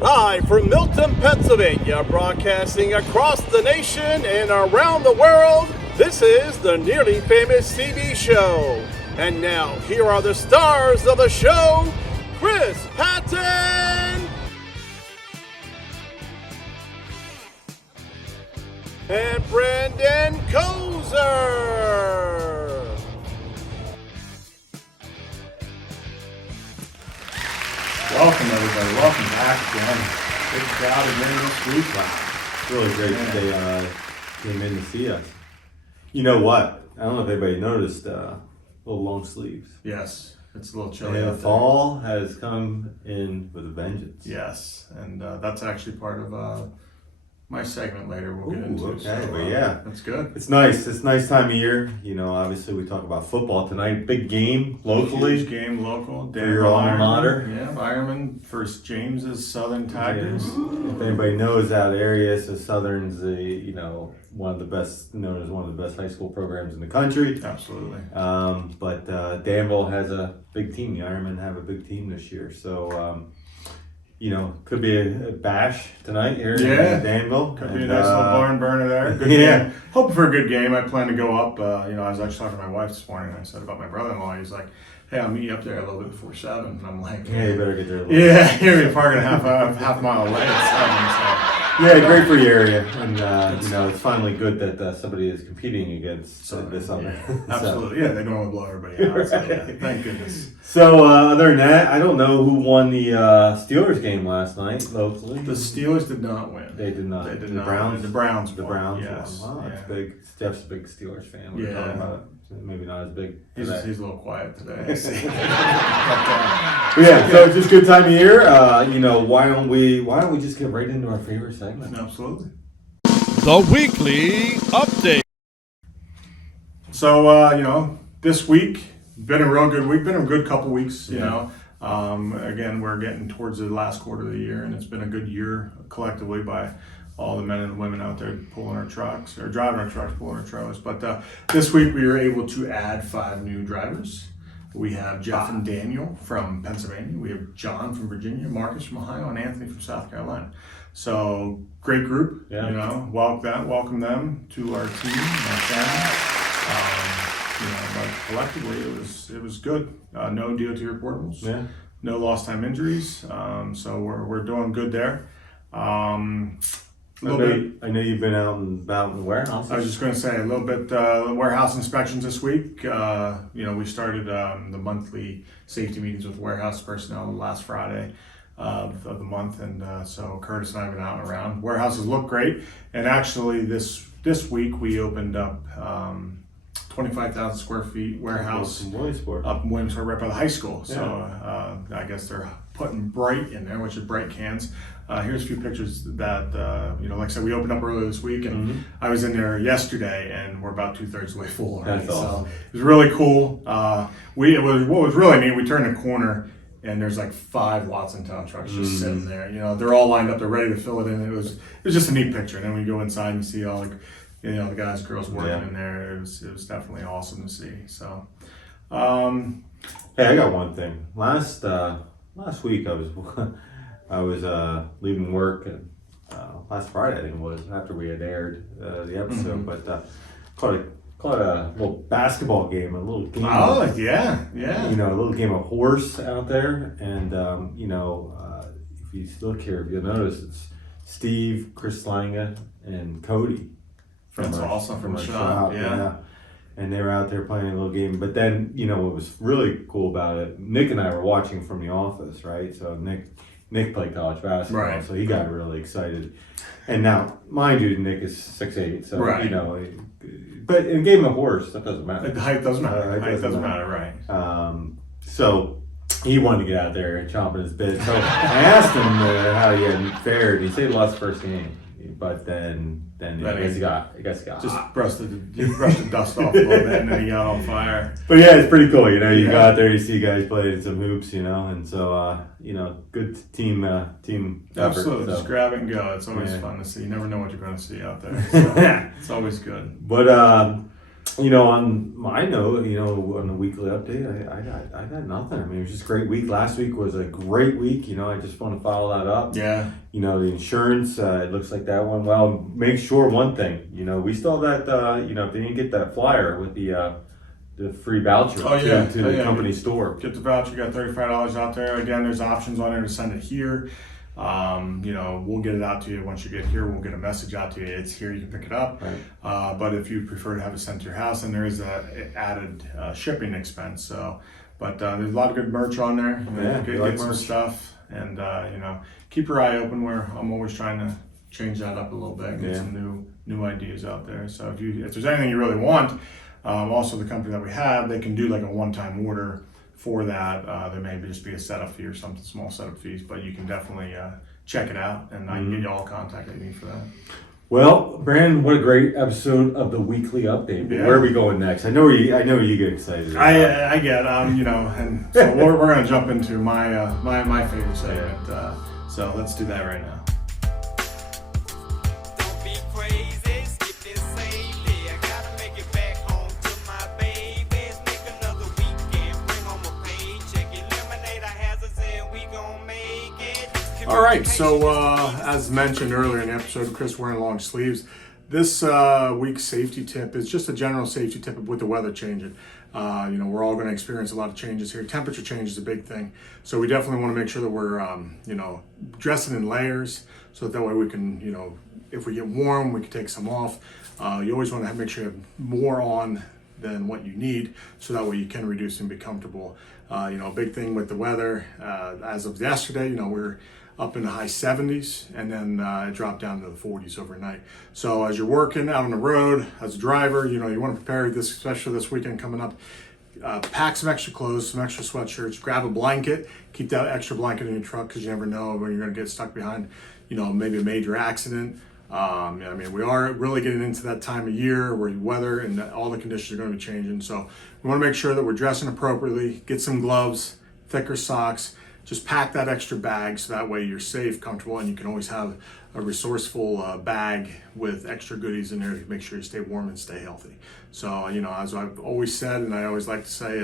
Live from Milton, Pennsylvania, broadcasting across the nation and around the world, this is the Nearly Famous TV show. And now, here are the stars of the show, Chris Patton and Brandon Kozer. Welcome, everybody. Welcome back again. Big crowd again this week. Wow. It's really great that they came in to see us. You know what? I don't know if anybody noticed, little long sleeves. Yes, it's a little chilly And out the there. fall has come in with a vengeance. Yes, and that's actually part of my segment later we'll get into. Okay, but yeah. That's good. It's nice. It's a nice time of year. You know, obviously we talk about football tonight. Big game locally. Huge game local. For your alma mater. Yeah, Ironman versus James's Southern Tigers. If anybody knows that area, so Southern's one of the best, known as one of the best high school programs in the country. Absolutely. But Danville has a big team. The Ironmen have a big team this year. So, could be a bash tonight here in Danville. Could be a nice little barn burner there. Good game. Hoping for a good game. I plan to go up. I was actually talking to my wife this morning. I said about my brother-in-law. He's like, hey, I'll meet you up there a little bit before 7. And I'm like, yeah, you better get there a little yeah, you're going to park in a half mile away at 7. So. Yeah, great for your area. And, it's finally good that somebody is competing against this other. Yeah, absolutely. Yeah, they normally blow everybody out. So, yeah, thank goodness. So, other than that, I don't know who won the Steelers game last night locally. The Steelers did not win. They did not. They did the not. Browns. The Browns. The won. Browns. Yes. Won. Wow, that's big. Jeff's a big Steelers fan. We're talking about it. Maybe not as big. He's a little quiet today. I see. Yeah, so it's just a good time of year. Why don't we just get right into our favorite segment? Absolutely. The Weekly Update. So, this week, been a real good week, been a good couple weeks, Again, we're getting towards the last quarter of the year, and it's been a good year collectively by all the men and women out there pulling our trucks, or driving our trucks, pulling our trailers. But this week we were able to add 5 new drivers. We have Jeff and Daniel from Pennsylvania. We have John from Virginia, Marcus from Ohio, and Anthony from South Carolina. So great group, welcome them to our team, our family. But collectively it was good. No DOT reportables, no lost time injuries. So we're doing good there. I know you've been out and about in the warehouse. I was just going to say a little bit warehouse inspections this week. We started the monthly safety meetings with warehouse personnel last Friday of the month, and so Curtis and I have been out and around. Warehouses look great, and actually this week we opened up 25,000 square feet warehouse up in Williamsport, right by the high school. So I guess they're putting Bright in there, which is Bright cans. Here's a few pictures that, like I said, we opened up earlier this week, and I was in there yesterday, and we're about 2/3 of the way full already. That's awesome. So it was really cool. What was really neat, we turned a corner, and there's like 5 Watson Town trucks just sitting there. They're all lined up, they're ready to fill it in. It was just a neat picture. And then we go inside and you see all the guys and girls working in there. It was definitely awesome to see. So, hey, I got one thing. Last week I was leaving work, and last Friday I think it was, after we had aired the episode, but caught a little basketball game, a little game. Oh, yeah. A little game of horse out there, and if you look here, you'll notice it's Steve, Chris Slanga, and Cody. That's awesome from the shop. Yeah. And they were out there playing a little game. But then, what was really cool about it, Nick and I were watching from the office, right? So Nick played college basketball, so he got really excited. And now, mind you, Nick is 6'8", so, but in a game of horse, that doesn't matter. The height doesn't matter. Height doesn't matter, right. So he wanted to get out there and chomp his bit. So I asked him how he had fared. He said he lost the first game. But then he got just brushed the dust off a little bit, and then he got on fire. But yeah, it's pretty cool. You go out there, you see guys playing some hoops, and so good team effort. Absolutely, so. Just grab it and go. It's always fun to see. You never know what you're going to see out there. So it's always good. But On my note, on the weekly update, I got nothing. I mean, it was just a great week. Last week was a great week. I just want to follow that up. Yeah. The insurance, it looks like that went well. Make sure one thing, we still have that, if they didn't get that flyer with the free voucher to the company store. Get the voucher, you got $35 out there. Again, there's options on there to send it here. We'll get it out to you once you get here. We'll get a message out to you. It's here, you can pick it up. Right. But if you prefer to have it sent to your house, then there is a added shipping expense. So, but there's a lot of good merch on there. Get some stuff, and keep your eye open. Where I'm always trying to change that up a little bit, get some new ideas out there. So if there's anything you really want, also the company that we have, they can do like a one-time order. For that, there may just be a setup fee or something, small setup fees, but you can definitely check it out, and I can get you all contact that you need for that. Well, Brandon, what a great episode of the weekly update. Yeah. Where are we going next? I know you get excited. I get, and so we're going to jump into my favorite segment. So let's do that right now. All right, so as mentioned earlier in the episode, Chris wearing long sleeves. This week's safety tip is just a general safety tip with the weather changing. We're all going to experience a lot of changes here. Temperature change is a big thing, so we definitely want to make sure that we're, dressing in layers, so that way we can, if we get warm, we can take some off. You always want to make sure you have more on than what you need, so that way you can reduce and be comfortable. A big thing with the weather, as of yesterday, we're up in the high 70s, and then it dropped down to the 40s overnight. So as you're working out on the road, as a driver, you want to prepare this, especially this weekend coming up. Pack some extra clothes, some extra sweatshirts, grab a blanket, keep that extra blanket in your truck, because you never know when you're going to get stuck behind, maybe a major accident. We are really getting into that time of year where the weather and all the conditions are going to be changing. So we want to make sure that we're dressing appropriately, get some gloves, thicker socks. Just pack that extra bag, so that way you're safe, comfortable, and you can always have a resourceful bag with extra goodies in there to make sure you stay warm and stay healthy. So, as I've always said, and I always like to say,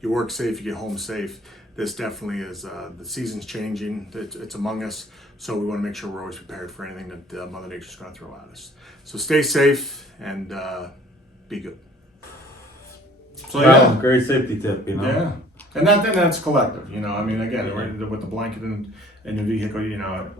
you work safe, you get home safe. This definitely is, the season's changing, it's among us, so we want to make sure we're always prepared for anything that Mother Nature's going to throw at us. So stay safe and be good. So great safety tip, Yeah. And that's collective, again, with the blanket in the vehicle,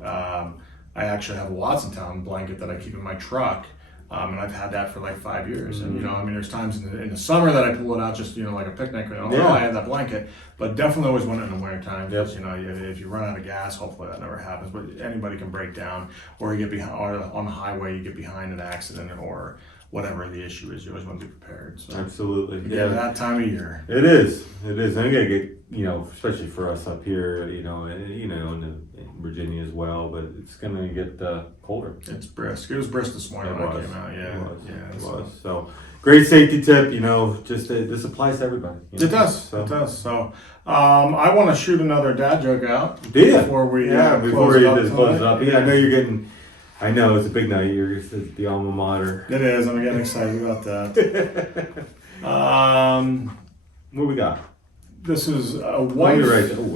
I actually have a Watsontown blanket that I keep in my truck, and I've had that for like 5 years. And, there's times in the summer that I pull it out just, like a picnic, I have that blanket, but definitely always want it in the winter time, because, if you run out of gas, hopefully that never happens, but anybody can break down, or you get behind, or on the highway, you get behind an accident, or whatever the issue is, you always want to be prepared. So. Absolutely. Yeah, that time of year. It is. And I gotta get, especially for us up here, in Virginia as well, but it's gonna get colder. It's brisk. It was brisk this morning when I came out. Yeah, it was. So great safety tip. Just this applies to everybody. It does. It does. So I want to shoot another dad joke out before we close it up. Yeah, I know you're getting. I know it's a big night. You're just at the alma mater. It is. I'm getting excited about that. What we got? This is a wife. I'm gonna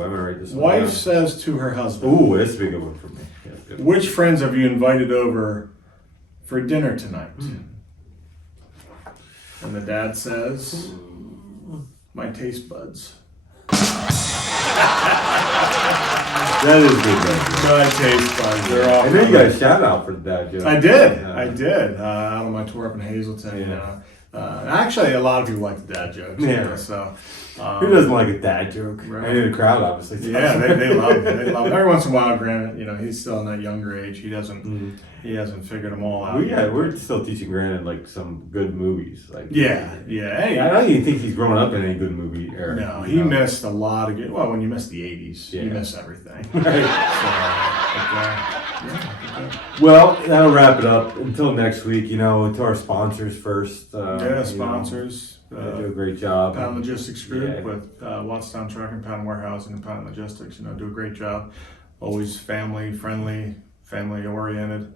write this one. Wife says to her husband. Ooh, that's a big one for me. Yeah, which friends have you invited over for dinner tonight? And the dad says, my taste buds. That is good. My taste buds. They're all. And then you got a shout out for that joke. I did. Out on my tour up in Hazelton. Actually, a lot of people like the dad jokes. Yeah. So. Who doesn't like a dad joke? Right. I mean, the crowd obviously. Yeah, they love it. They love it. Every once in a while, granted, he's still in that younger age. He hasn't figured them all out. We're still teaching Granted like some good movies. Yeah. Hey, I don't even think he's grown up in any good movie era. No, he missed a lot of good. Well, when you miss the '80s, you miss everything. Well, that'll wrap it up. Until next week, to our sponsors first. Sponsors. They do a great job. Pound Logistics Group with Wattstown Trucking, Pound Warehousing, and Pound Logistics. Do a great job. Always family friendly, family oriented.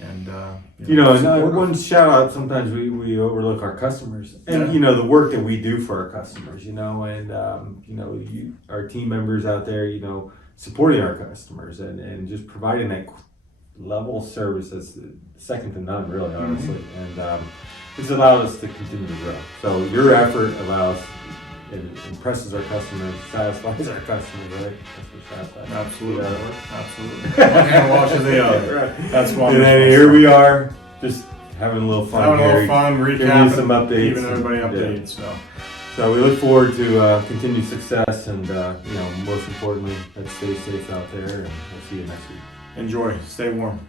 and and supportive. one shout out. Sometimes we overlook our customers, and the work that we do for our customers. And our team members out there, supporting our customers and just providing that level of service that's second to none, really, honestly. And it's allowed us to continue to grow. So your effort allows. It impresses our customers, satisfies our customers, right? That's what satisfies. Absolutely. Yeah. Absolutely. One hand washes the other. Right. That's one. And then here we are, just having a little fun. Having a here, little fun, giving recapping, you some updates, keeping everybody and, updated. So we look forward to continued success, and most importantly, let's stay safe out there, and we'll see you next week. Enjoy. Stay warm.